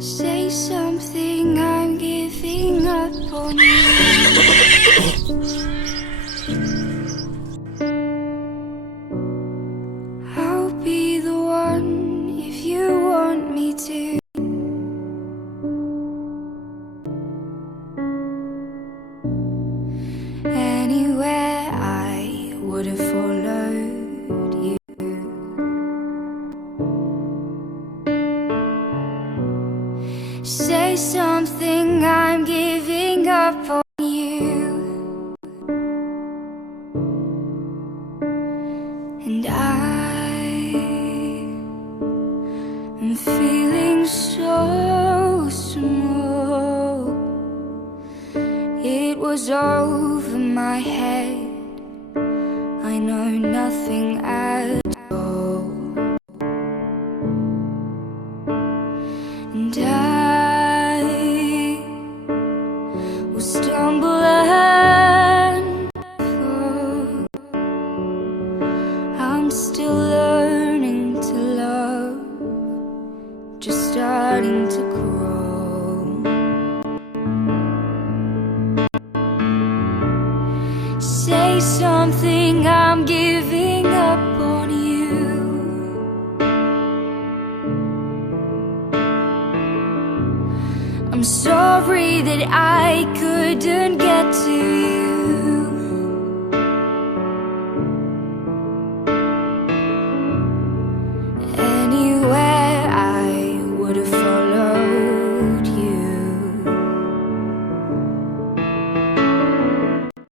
Say something, I'm giving up on you. I'll be the one if you want me to. Anywhere I would have followed you. Say something, I'm giving up on you. And I'm feeling so small. It was over my head, I know nothing at all. And I will stumble and fall. I'm still learning to love, just starting to crawl. Say something, I'm giving up on you. I'm sorry that I couldn't get to you.